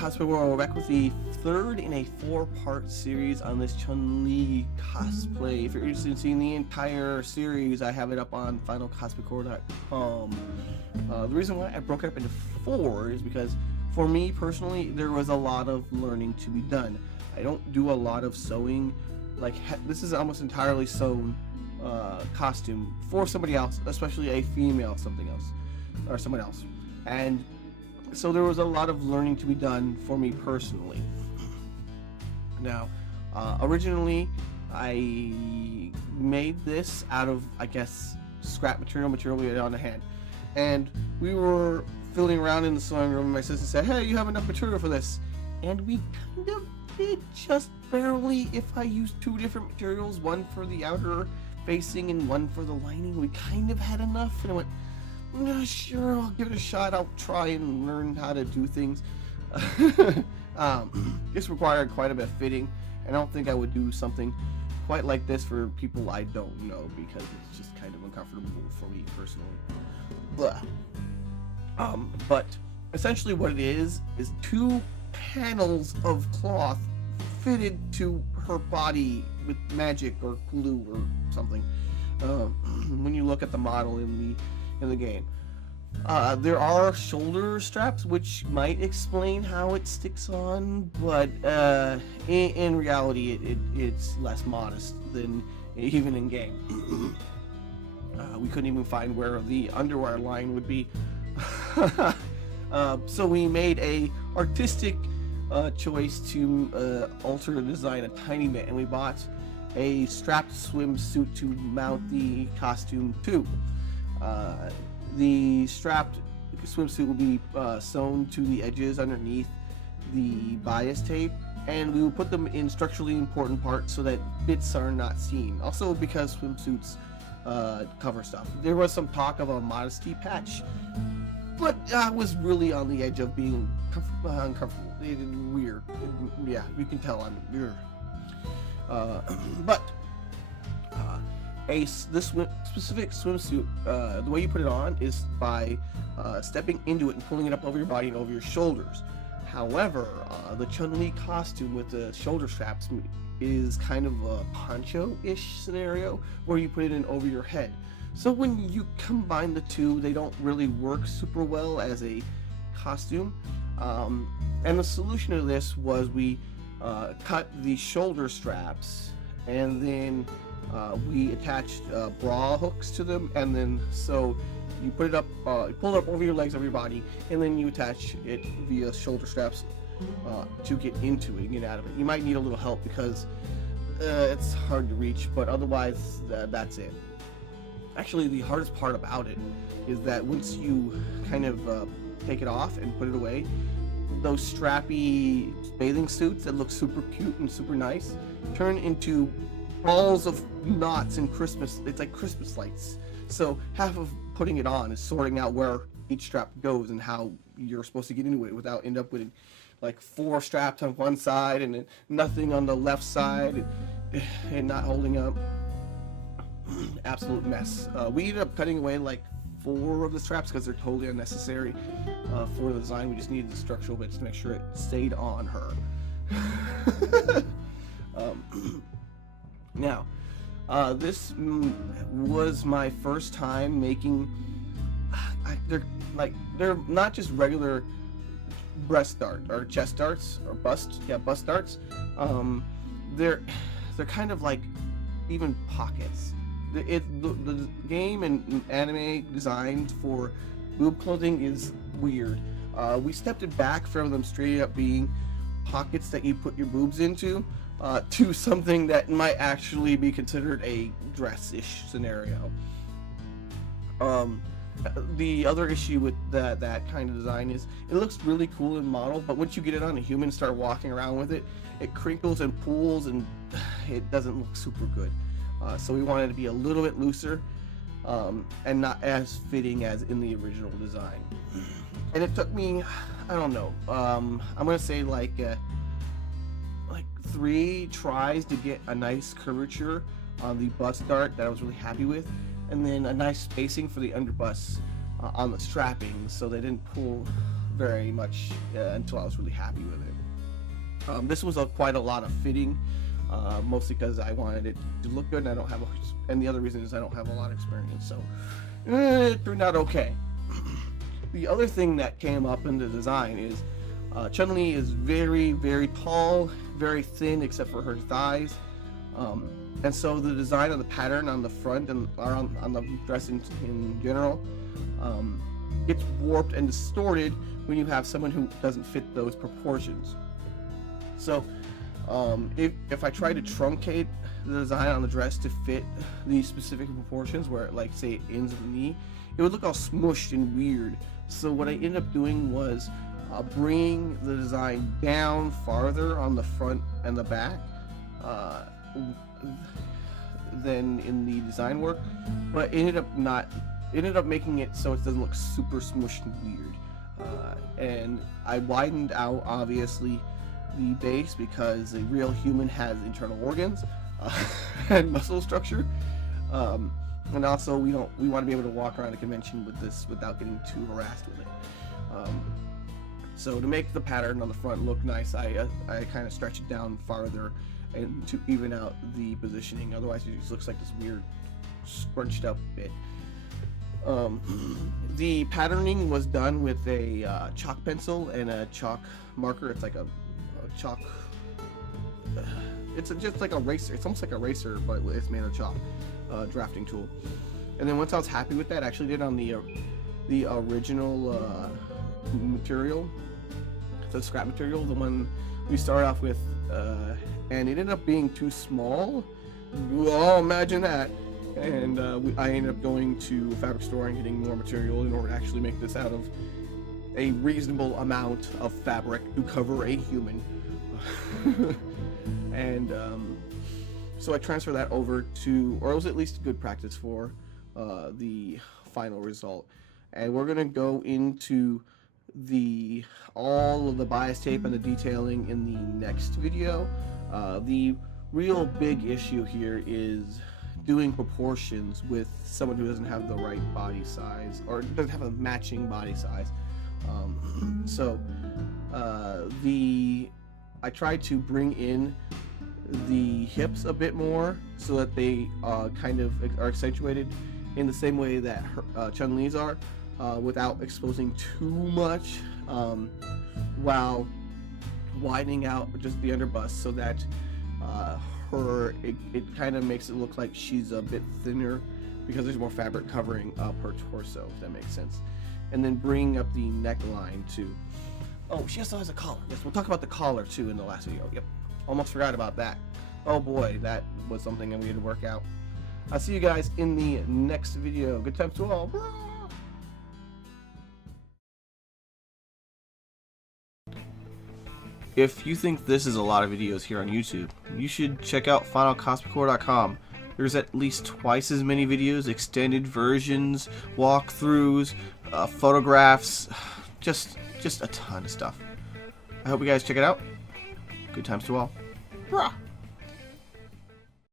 Cosplay World, we're back with the third in a four-part series on this Chun-Li cosplay. If you're interested in seeing the entire series, I have it up on finalcosplaycore.com. The reason why I broke it up into four is because, for me personally, there was a lot of learning to be done. I don't do a lot of sewing. Like, this is almost entirely sewn costume for somebody else, especially a female something else, or someone else. And so there was a lot of learning to be done for me personally. Now, originally, I made this out of, I guess, scrap material we had on hand. And we were fiddling around in the sewing room, and my sister said, "Hey, you have enough material for this?" And we kind of did, just barely. If I used two different materials, one for the outer facing and one for the lining, we kind of had enough. And I went, sure, I'll give it a shot. I'll try and learn how to do things. This required quite a bit of fitting, and I don't think I would do something quite like this for people I don't know, because it's just kind of uncomfortable for me personally. But essentially what it is two panels of cloth fitted to her body with magic or glue or something. When you look at the model in the game, there are shoulder straps which might explain how it sticks on, but in reality it's less modest than even in game. We couldn't even find where the underwear line would be. So we made a artistic choice to alter the design a tiny bit, and we bought a strapped swimsuit to mount the costume to. The strapped swimsuit will be sewn to the edges underneath the bias tape, and we will put them in structurally important parts so that bits are not seen. Also, because swimsuits cover stuff. There was some talk of a modesty patch, but I was really on the edge of being uncomfortable. It was weird. Yeah, you can tell I'm weird. This specific swimsuit, the way you put it on is by stepping into it and pulling it up over your body and over your shoulders. However, the Chun-Li costume with the shoulder straps is kind of a poncho-ish scenario where you put it in over your head. So when you combine the two, they don't really work super well as a costume. And the solution to this was we cut the shoulder straps, and then we attached bra hooks to them, and then so you put it up, you pull it up over your legs, over your body, and then you attach it via shoulder straps to get into it and get out of it. You might need a little help because it's hard to reach, but otherwise that's it. Actually, the hardest part about it is that once you kind of take it off and put it away, those strappy bathing suits that look super cute and super nice turn into balls of knots and it's like Christmas lights. So half of putting it on is sorting out where each strap goes and how you're supposed to get into it without end up with like 4 straps on one side and then nothing on the left side and not holding up. Absolute mess. We ended up cutting away like 4 of the straps because they're totally unnecessary for the design. We just needed the structural bits to make sure it stayed on her. Now, this was my first time making. They're not just regular breast dart or chest darts or bust darts. They're kind of like even pockets. The game and anime designs for boob clothing is weird. We stepped it back from them straight up being pockets that you put your boobs into to something that might actually be considered a dress-ish scenario. The other issue with that kind of design is it looks really cool in model, but once you get it on a human and start walking around with it, it crinkles and pulls and it doesn't look super good. So we wanted it to be a little bit looser and not as fitting as in the original design. And it took me, I don't know, I'm gonna say like 3 tries to get a nice curvature on the bust dart that I was really happy with, and then a nice spacing for the underbust on the strapping so they didn't pull very much until I was really happy with it. This was quite a lot of fitting, mostly because I wanted it to look good, and I don't have, and the other reason is I don't have a lot of experience, so it turned out okay. The other thing that came up in the design is Chun-Li is very, very tall, very thin except for her thighs, and so the design of the pattern on the front and on the dress in general gets warped and distorted when you have someone who doesn't fit those proportions. So if I try to truncate the design on the dress to fit these specific proportions, where like say it ends at the knee, it would look all smushed and weird. So what I ended up doing was bringing the design down farther on the front and the back than in the design work, but ended up making it so it doesn't look super smushed and weird. And I widened out obviously the base because a real human has internal organs and muscle structure, and also we want to be able to walk around a convention with this without getting too harassed with it. So to make the pattern on the front look nice, I kind of stretch it down farther and to even out the positioning. Otherwise it just looks like this weird scrunched up bit. The patterning was done with a chalk pencil and a chalk marker. It's like a chalk, it's just like a eraser. It's almost like a eraser, but it's made of chalk, drafting tool. And then once I was happy with that, I actually did on the original material, the scrap material, the one we started off with, and it ended up being too small. Oh, imagine that. And I ended up going to a fabric store and getting more material in order to actually make this out of a reasonable amount of fabric to cover a human. And so I transferred that over to, or it was at least good practice for the final result. And we're gonna go into all of the bias tape and the detailing in the next video. The real big issue here is doing proportions with someone who doesn't have the right body size or doesn't have a matching body size. I tried to bring in the hips a bit more so that they kind of are accentuated in the same way that Chun-Li's are, without exposing too much, while widening out just the underbust so that it kind of makes it look like she's a bit thinner because there's more fabric covering up her torso, if that makes sense. And then bring up the neckline too. Oh, she also has a collar. Yes, we'll talk about the collar too in the last video. Yep, almost forgot about that. Oh boy, that was something that we had to work out. I'll see you guys in the next video. Good times to all. If you think this is a lot of videos here on YouTube, you should check out finalcospcore.com. There's at least twice as many videos, extended versions, walkthroughs, photographs, just a ton of stuff. I hope you guys check it out. Good times to all. Rah!